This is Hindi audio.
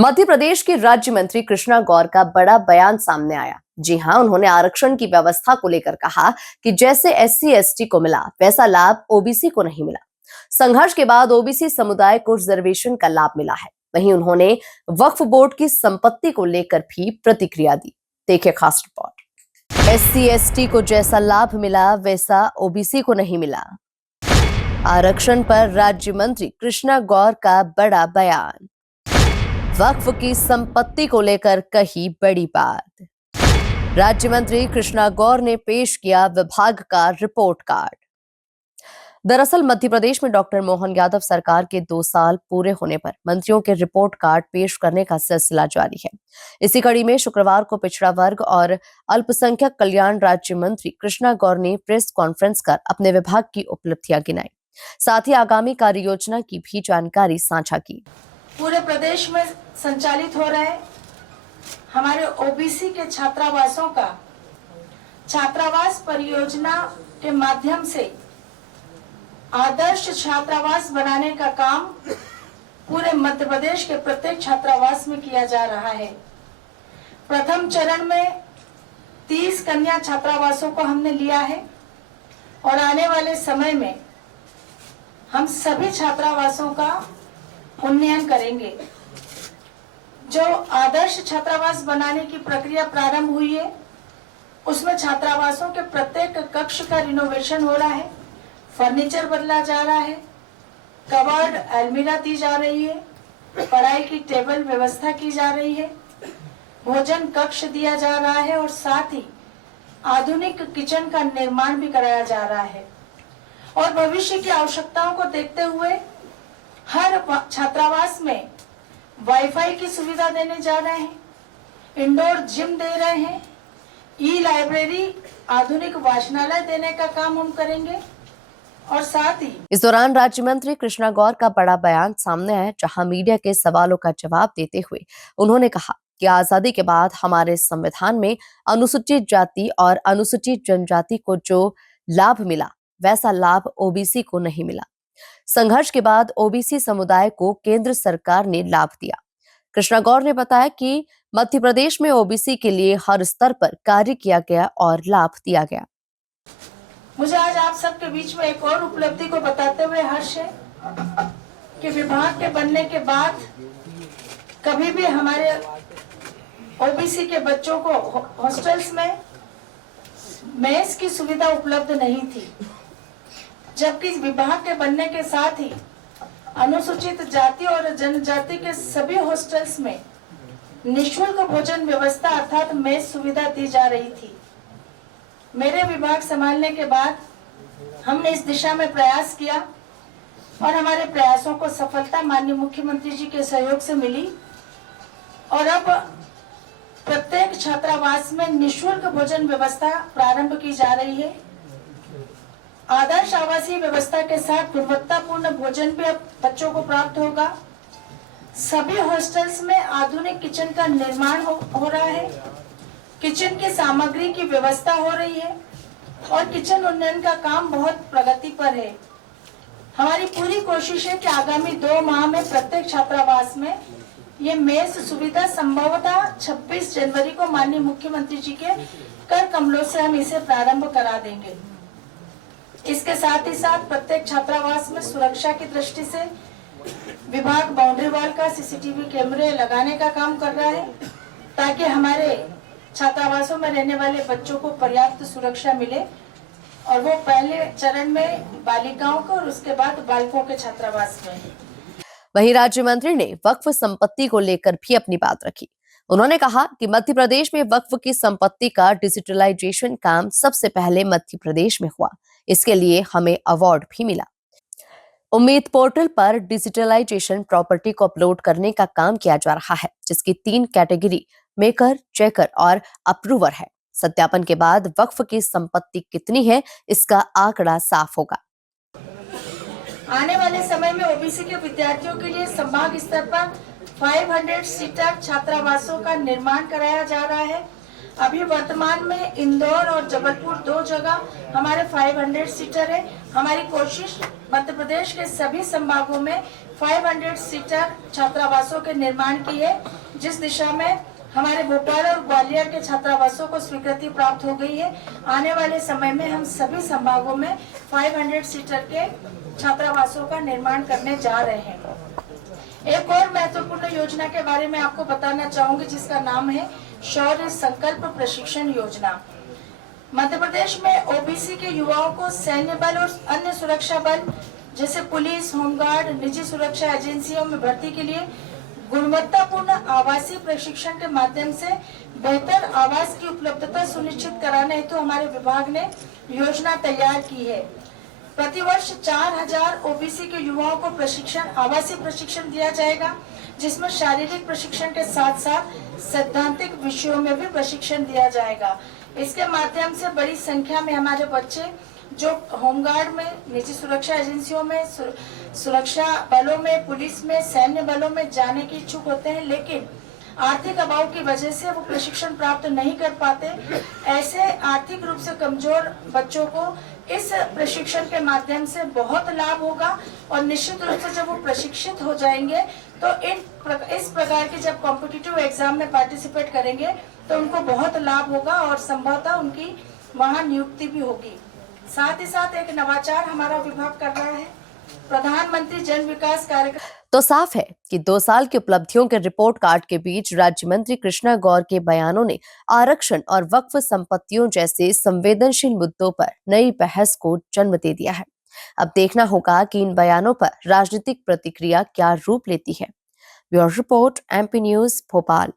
मध्य प्रदेश की राज्य मंत्री कृष्णा गौर का बड़ा बयान सामने आया। जी हां, उन्होंने आरक्षण की व्यवस्था को लेकर कहा कि जैसे एससी एसटी को मिला वैसा लाभ ओबीसी को नहीं मिला। संघर्ष के बाद ओबीसी समुदाय को रिजर्वेशन का लाभ मिला है। वहीं उन्होंने वक्फ बोर्ड की संपत्ति को लेकर भी प्रतिक्रिया दी। देखिए खास रिपोर्ट। एससी एसटी को जैसा लाभ मिला वैसा ओबीसी को नहीं मिला। आरक्षण पर राज्य मंत्री कृष्णा गौर का बड़ा बयान। वक्फ की संपत्ति को लेकर कही बड़ी बात। राज्य मंत्री कृष्णा गौर ने पेश किया विभाग का रिपोर्ट कार्ड। दरअसल मध्य प्रदेश में डॉक्टर मोहन यादव सरकार के 2 साल पूरे होने पर मंत्रियों के रिपोर्ट कार्ड पेश करने का सिलसिला जारी है। इसी कड़ी में शुक्रवार को पिछड़ा वर्ग और अल्पसंख्यक कल्याण राज्य मंत्री कृष्णा गौर ने प्रेस कॉन्फ्रेंस कर अपने विभाग की उपलब्धियां गिनाई। साथ ही आगामी कार्य योजना की भी जानकारी साझा की। पूरे प्रदेश में संचालित हो रहे हमारे ओबीसी के छात्रावासों का छात्रावास परियोजना के माध्यम से आदर्श छात्रावास बनाने का काम पूरे मध्य प्रदेश के प्रत्येक छात्रावास में किया जा रहा है। प्रथम चरण में 30 कन्या छात्रावासों को हमने लिया है और आने वाले समय में हम सभी छात्रावासों का उन्नयन करेंगे। जो आदर्श छात्रावास बनाने की प्रक्रिया प्रारंभ हुई है उसमें छात्रावासों के प्रत्येक कक्ष का रिनोवेशन हो रहा है, फर्नीचर बदला जा रहा है, कबर्ड अलमीरा दी जा रही है, पढ़ाई की टेबल व्यवस्था की जा रही है, भोजन कक्ष दिया जा रहा है और साथ ही आधुनिक किचन का निर्माण भी कराया जा रहा है। और भविष्य की आवश्यकताओं को देखते हुए हर छात्रावास में वाईफाई की सुविधा देने जा रहे हैं, इंडोर जिम दे रहे हैं, ई लाइब्रेरी आधुनिक वाचनालय देने का काम हम करेंगे। और साथ ही इस दौरान राज्य मंत्री कृष्णा गौर का बड़ा बयान सामने आया, जहां मीडिया के सवालों का जवाब देते हुए उन्होंने कहा कि आजादी के बाद हमारे संविधान में अनुसूचित जाति और अनुसूचित जनजाति को जो लाभ मिला वैसा लाभ ओबीसी को नहीं मिला। संघर्ष के बाद ओबीसी समुदाय को केंद्र सरकार ने लाभ दिया। कृष्णा गौर ने बताया कि मध्य प्रदेश में ओबीसी के लिए हर स्तर पर कार्य किया गया और लाभ दिया गया। मुझे आज आप सबके बीच में एक और उपलब्धि को बताते हुए हर्ष है कि विभाग के बनने के बाद कभी भी हमारे ओबीसी के बच्चों को हॉस्टल्स में मेस की सुविधा उपलब्ध नहीं थी, जबकि विभाग के बनने के साथ ही अनुसूचित जाति और जनजाति के सभी हॉस्टल्स में निःशुल्क भोजन व्यवस्था अर्थात मेस सुविधा दी जा रही थी। मेरे विभाग संभालने के बाद हमने इस दिशा में प्रयास किया और हमारे प्रयासों को सफलता माननीय मुख्यमंत्री जी के सहयोग से मिली और अब प्रत्येक छात्रावास में निःशुल्क भोजन व्यवस्था प्रारंभ की जा रही है। आदर्श आवासीय व्यवस्था के साथ गुणवत्तापूर्ण भोजन भी अब बच्चों को प्राप्त होगा। सभी हॉस्टल्स में आधुनिक किचन का निर्माण हो रहा है, किचन की सामग्री की व्यवस्था हो रही है और किचन उन्नयन का काम बहुत प्रगति पर है। हमारी पूरी कोशिश है कि आगामी 2 माह में प्रत्येक छात्रावास में ये मेस सुविधा संभवतः 26 जनवरी को माननीय मुख्यमंत्री जी के कर कमलों से हम इसे प्रारंभ करा देंगे। इसके साथ ही साथ प्रत्येक छात्रावास में सुरक्षा की दृष्टि से विभाग बाउंड्री वॉल का सीसीटीवी कैमरे लगाने का काम कर रहा है ताकि हमारे छात्रावासों में रहने वाले बच्चों को पर्याप्त सुरक्षा मिले और वो पहले चरण में बालिकाओं को और उसके बाद बालकों के छात्रावास में। वहीं राज्य मंत्री ने वक्फ संपत्ति को लेकर भी अपनी बात रखी। उन्होंने कहा कि मध्य प्रदेश में वक्फ की संपत्ति का डिजिटलाइजेशन काम सबसे पहले मध्य प्रदेश में हुआ। इसके लिए हमें अवार्ड भी मिला। उम्मीद पोर्टल पर डिजिटलाइजेशन प्रॉपर्टी को अपलोड करने का काम किया जा रहा है, जिसकी 3 कैटेगरी मेकर, चेकर और अप्रूवर है। सत्यापन के बाद वक्फ की संपत्ति कितनी है इसका आंकड़ा साफ होगा। आने वाले समय में ओबीसी के विद्यार्थियों के लिए संभाग स्तर पर 500 सीटर छात्रावासों का निर्माण कराया जा रहा है। अभी वर्तमान में इंदौर और जबलपुर 2 जगह हमारे 500 सीटर है। हमारी कोशिश मध्य प्रदेश के सभी संभागों में 500 सीटर छात्रावासों के निर्माण की है, जिस दिशा में हमारे भोपाल और ग्वालियर के छात्रावासों को स्वीकृति प्राप्त हो गई है। आने वाले समय में हम सभी संभागों में 500 सीटर के छात्रावासों का निर्माण करने जा रहे हैं। एक और महत्वपूर्ण योजना के बारे में आपको बताना चाहूंगी, जिसका नाम है शौर्य संकल्प प्रशिक्षण योजना। मध्य प्रदेश में ओबीसी के युवाओं को सैन्य बल और अन्य सुरक्षा बल जैसे पुलिस, होमगार्ड, निजी सुरक्षा एजेंसियों में भर्ती के लिए गुणवत्तापूर्ण आवासीय प्रशिक्षण के माध्यम से बेहतर आवास की उपलब्धता सुनिश्चित कराने हेतु हमारे विभाग ने योजना तैयार की है। प्रतिवर्ष 4000 ओबीसी के युवाओं को आवासीय प्रशिक्षण दिया जाएगा, जिसमें शारीरिक प्रशिक्षण के साथ साथ सैद्धांतिक विषयों में भी प्रशिक्षण दिया जाएगा। इसके माध्यम से बड़ी संख्या में हमारे बच्चे जो होमगार्ड में, निजी सुरक्षा एजेंसियों में, सुरक्षा बलों में, पुलिस में, सैन्य बलों में जाने की इच्छुक होते हैं, लेकिन आर्थिक अभाव की वजह से वो प्रशिक्षण प्राप्त नहीं कर पाते। ऐसे आर्थिक रूप से कमजोर बच्चों को इस प्रशिक्षण के माध्यम से बहुत लाभ होगा और निश्चित रूप से जब वो प्रशिक्षित हो जाएंगे तो इस प्रकार के जब कॉम्पिटिटिव एग्जाम में पार्टिसिपेट करेंगे तो उनको बहुत लाभ होगा और संभवतः उनकी वहां नियुक्ति भी होगी। साथ ही साथ एक नवाचार हमारा विभाग कर रहा है, प्रधानमंत्री जन विकास कार्यक्रम। तो साफ है कि 2 साल की उपलब्धियों के रिपोर्ट कार्ड के बीच राज्य मंत्री कृष्णा गौर के बयानों ने आरक्षण और वक्फ संपत्तियों जैसे संवेदनशील मुद्दों पर नई बहस को जन्म दे दिया है। अब देखना होगा कि इन बयानों पर राजनीतिक प्रतिक्रिया क्या रूप लेती है। Bureau report, MP news, Bhopal.